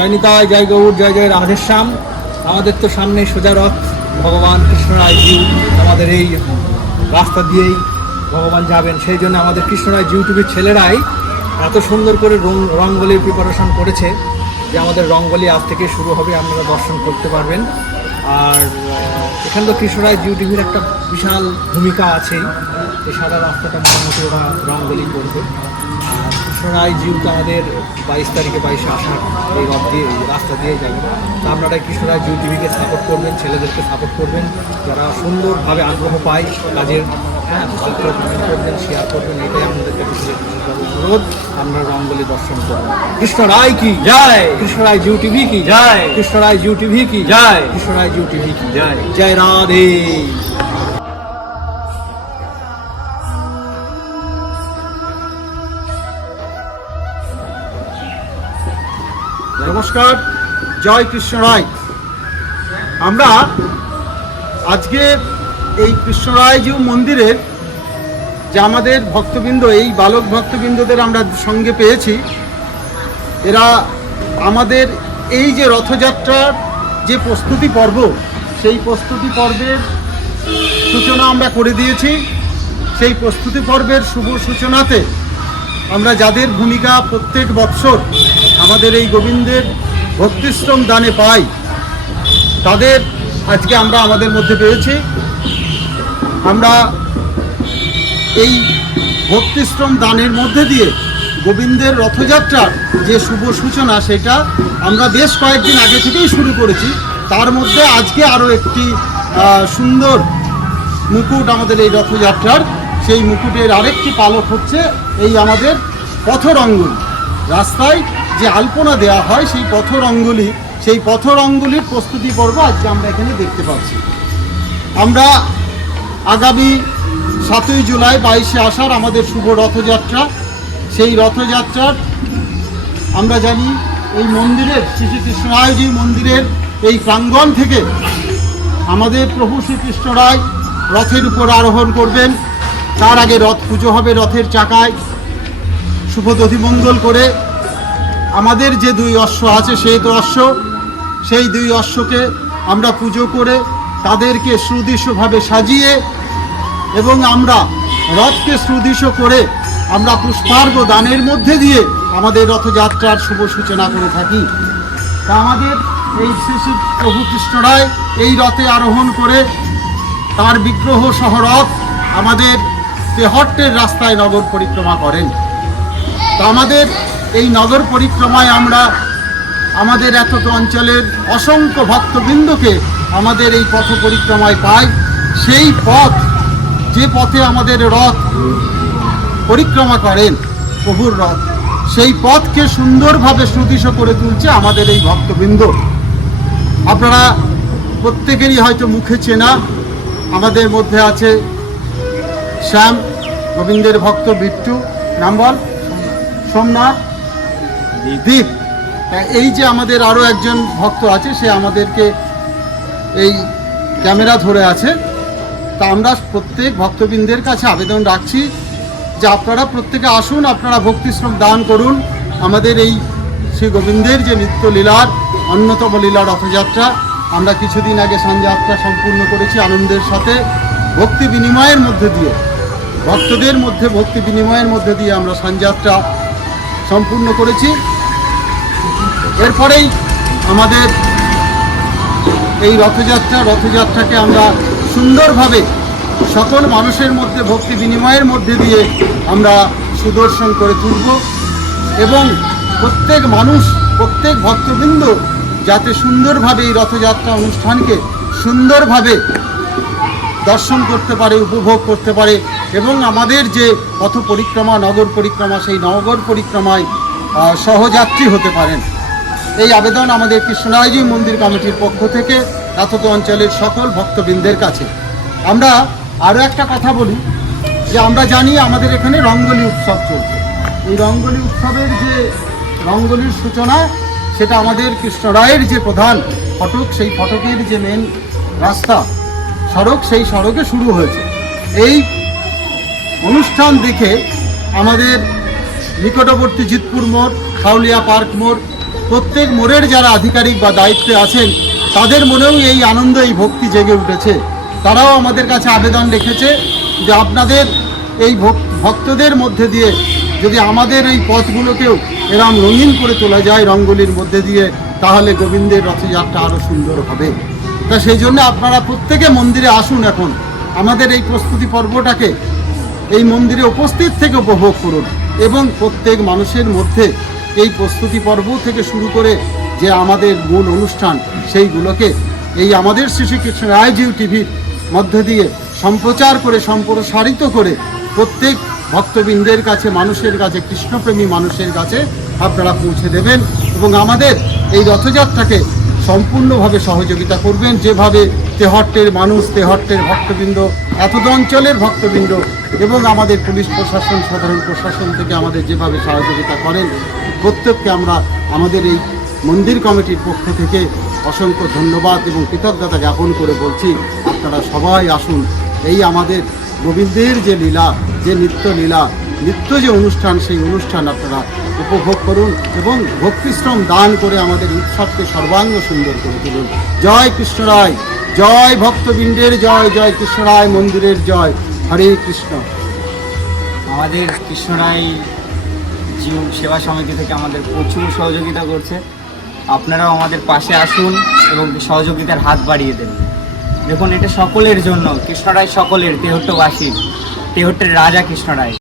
জয় নিতাই জয় গৌর জয় জয় রাধেশ্যাম। আমাদের তো সামনে সোজা রথ। ভগবান কৃষ্ণরায় জিউ আমাদের এই রাস্তা দিয়েই ভগবান যাবেন। সেই জন্য আমাদের কৃষ্ণরায় ইউটিউবের ছেলেরাই এত সুন্দর করে রং রঙ্গলির প্রিপারেশন করেছে যে আমাদের রঙ্গলি আজ থেকে শুরু হবে। আপনারা দর্শন করতে পারবেন। আর এখানে তো কৃষ্ণরায় জিউ টিভির একটা বিশাল ভূমিকা আছেই। এই সাদা রাস্তাটা মোটামুটি ওরা রঙ্গলি করবে। কৃষ্ণরায় জিউতে আমাদের বাইশ তারিখে বাইশে আসার এই রথ দিয়ে রাস্তা দিয়ে যাবে। তো আপনারা কৃষ্ণরায় জিউ টিভিকে সাপোর্ট করবেন ছেলেদেরকে সাপোর্ট করবেন। যারা সুন্দরভাবে আগ্রহ পায় কাজের হ্যাঁ করবেন শেয়ার করবেন এটাই আমাদের অনুরোধ। আপনারা রঙ্গলি দর্শন করবেন কৃষ্ণ রায় কি? জয়। কৃষ্ণ রায় জিউ টিভি কি? জয়। কৃষ্ণ রায় জিউ টিভি কি? জয়। কৃষ্ণ রায় জিউ টিভি কি? জয়। জয় রাধে। নমস্কার, জয় কৃষ্ণ রায়। আমরা আজকে এই কৃষ্ণ কৃষ্ণরায়জিউ মন্দিরের যে আমাদের ভক্তবৃন্দ, এই বালক ভক্তবৃন্দদের আমরা সঙ্গে পেয়েছি, এরা আমাদের এই যে রথযাত্রার যে প্রস্তুতি পর্ব, সেই প্রস্তুতি পর্বের সূচনা আমরা করে দিয়েছি। সেই প্রস্তুতি পর্বের শুভ সূচনাতে আমরা যাদের ভূমিকা প্রত্যেক বৎসর আমাদের এই গোবিন্দের ভক্তিশ্রম দানে পাই, তাদের আজকে আমরা আমাদের মধ্যে পেয়েছি। আমরা এই ভক্তিশ্রম দানের মধ্যে দিয়ে গোবিন্দের রথযাত্রার যে শুভ সূচনা সেটা আমরা বেশ কয়েকদিন আগে থেকেই শুরু করেছি। তার মধ্যে আজকে আরও একটি সুন্দর মুকুট আমাদের এই রথযাত্রার। সেই মুকুটের আরেকটি পালক হচ্ছে এই আমাদের পথরঙ্গুলি রাস্তায় যে আলপনা দেওয়া হয় সেই পথরঙ্গুলি সেই পথরঙ্গুলির প্রস্তুতি পর্ব আজকে আমরা এখানে দেখতে পাচ্ছি। আমরা আগামী সাতই জুলাই বাইশে আসার আমাদের শুভ রথযাত্রা। সেই রথযাত্রার আমরা জানি এই মন্দিরের, শ্রী শ্রীকৃষ্ণরায়জি মন্দিরের এই প্রাঙ্গণ থেকে আমাদের প্রভু শ্রীকৃষ্ণ রায় রথের উপর আরোহণ করবেন। তার আগে রথ পুজো হবে রথের চাকায়। শুভ দধিমঙ্গল করে আমাদের যে দুই অশ্ব আছে, সেই তো অশ্ব। সেই দুই অশ্বকে আমরা পুজো করে তাদেরকে সুদৃশ্যভাবে সাজিয়ে এবং আমরা রথকে সুদৃশ্য করে আমরা পুষ্পার্ঘ দানের মধ্যে দিয়ে আমাদের রথযাত্রার শুভ সূচনা করে থাকি। তা আমাদের এই শ্রী প্রভু কৃষ্ণরায় এই রথে আরোহণ করে তার বিগ্রহ সহ রথ আমাদের তেহট্টের রাস্তায় নগর পরিক্রমা করেন। তা আমাদের এই নগর পরিক্রমায় আমরা আমাদের এত অঞ্চলের অসংখ্য ভক্তবৃন্দকে আমাদের এই পথ পরিক্রমায় পাই। সেই পথ, যে পথে আমাদের রথ পরিক্রমা করেন, প্রভুর রথ, সেই পথকে সুন্দরভাবে সুদৃশ্য করে তুলছে আমাদের এই ভক্তবৃন্দ। আপনারা প্রত্যেকেরই হয়তো মুখে চেনা, আমাদের মধ্যে আছে শ্যাম, গোবিন্দের ভক্ত বিট্টু। নাম বল? সোমনাথ। দীপ এই যে আমাদের আরও একজন ভক্ত আছে, সে আমাদেরকে এই ক্যামেরা ধরে আছে। তা আমরা প্রত্যেক ভক্তবৃন্দের কাছে আবেদন রাখছি যে আপনারা প্রত্যেকে আসুন, আপনারা ভক্তিশ্রম দান করুন। আমাদের এই শ্রী গোবিন্দের যে নিত্য লীলার অন্যতম লীলা রথযাত্রা, আমরা কিছুদিন আগে সানযাত্রা সম্পূর্ণ করেছি আনন্দের সাথে, ভক্তি বিনিময়ের মধ্যে দিয়ে। ভক্তদের মধ্যে, ভক্তি বিনিময়ের মধ্যে দিয়ে আমরা সানযাত্রা সম্পূর্ণ করেছি। এরপরেই আমাদের এই রথযাত্রা, রথযাত্রাকে আমরা সুন্দরভাবে সকল মানুষের মধ্যে ভক্তি বিনিময়ের মধ্যে দিয়ে আমরা সুদর্শন করে তুলব এবং প্রত্যেক মানুষ, প্রত্যেক ভক্তবৃন্দ যাতে সুন্দরভাবে এই রথযাত্রা অনুষ্ঠানকে সুন্দরভাবে দর্শন করতে পারে, উপভোগ করতে পারে এবং আমাদের যে পথ পরিক্রমা নগর পরিক্রমা, সেই নগর পরিক্রমায় সহযাত্রী হতে পারেন। এই আবেদন আমাদের কৃষ্ণরায়জি মন্দির কমিটির পক্ষ থেকে এতত অঞ্চলের সকল ভক্তবৃন্দের কাছে। আমরা আরও একটা কথা বলি, যে আমরা জানি আমাদের এখানে রঙ্গলি উৎসব চলছে। এই রঙ্গলি উৎসবের যে রঙ্গলির সূচনা, সেটা আমাদের কৃষ্ণরায়ের যে প্রধান ফটক, সেই ফটকের যে মেন রাস্তা সড়ক, সেই সড়কে শুরু হয়েছে। এই অনুষ্ঠান দেখে আমাদের নিকটবর্তী জিতপুর মোড়, খাউলিয়া পার্ক মোড়, প্রত্যেক মোড়ের যারা আধিকারিক বা দায়িত্বে আছেন, তাদের মনেও এই আনন্দ, এই ভক্তি জেগে উঠেছে। তারাও আমাদের কাছে আবেদন রেখেছে যে আপনাদের এই ভক্তদের মধ্যে দিয়ে যদি আমাদের এই পথগুলোকেও এরম রঙিন করে তোলা যায় রঙ্গোলির মধ্যে দিয়ে, তাহলে গোবিন্দের রথযাত্রা আরও সুন্দর হবে। তা সেই জন্য আপনারা প্রত্যেকে মন্দিরে আসুন এখন। আমাদের এই প্রস্তুতি পর্বটাকে এই মন্দিরে উপস্থিত থেকে উপভোগ করুন এবং প্রত্যেক মানুষের মধ্যে এই প্রস্তুতি পর্ব থেকে শুরু করে যে আমাদের মূল অনুষ্ঠান, সেইগুলোকে এই আমাদের শ্রী শ্রীকৃষ্ণ রায়জিউ টিভির মধ্যে দিয়ে সম্প্রচার করে, সম্প্রসারিত করে প্রত্যেক ভক্তবৃন্দের কাছে, মানুষের কাছে, কৃষ্ণপ্রেমী মানুষের কাছে আপনারা পৌঁছে দেবেন এবং আমাদের এই রথযাত্রাকে সম্পূর্ণভাবে সহযোগিতা করবেন। যেভাবে তেহট্টের মানুষ, তেহট্টের ভক্তবৃন্দ এতদ অঞ্চলের ভক্তবৃন্দ এবং আমাদের পুলিশ প্রশাসন, সাধারণ প্রশাসন থেকে আমাদের যেভাবে সহযোগিতা করেন, প্রত্যেককে আমরা আমাদের এই মন্দির কমিটির পক্ষ থেকে অসংখ্য ধন্যবাদ এবং কৃতজ্ঞতা জ্ঞাপন করে বলছি, আপনারা সবাই আসুন। এই আমাদের গোবিন্দের যে লীলা, যে নিত্য লীলা নিত্য যে অনুষ্ঠান, সেই অনুষ্ঠান আপনারা উপভোগ করুন এবং ভক্তিশ্রম দান করে আমাদের উৎসবকে সর্বাঙ্গ সুন্দর করে তুলুন। জয় কৃষ্ণ রায়। জয় ভক্তবৃন্দের জয় জয় কৃষ্ণ রায় মন্দিরের জয়। হরে কৃষ্ণ। আমাদের কৃষ্ণ রায় জিউ সেবা সমিতি থেকে আমাদের প্রচুর সহযোগিতা করছে। আপনারাও আমাদের পাশে আসুন এবং সহযোগিতার হাত বাড়িয়ে দেন। দেখুন, এটা সকলের জন্য কৃষ্ণরায় সকলের, তেহট্টবাসীর, তেহট্টের রাজা কৃষ্ণরায়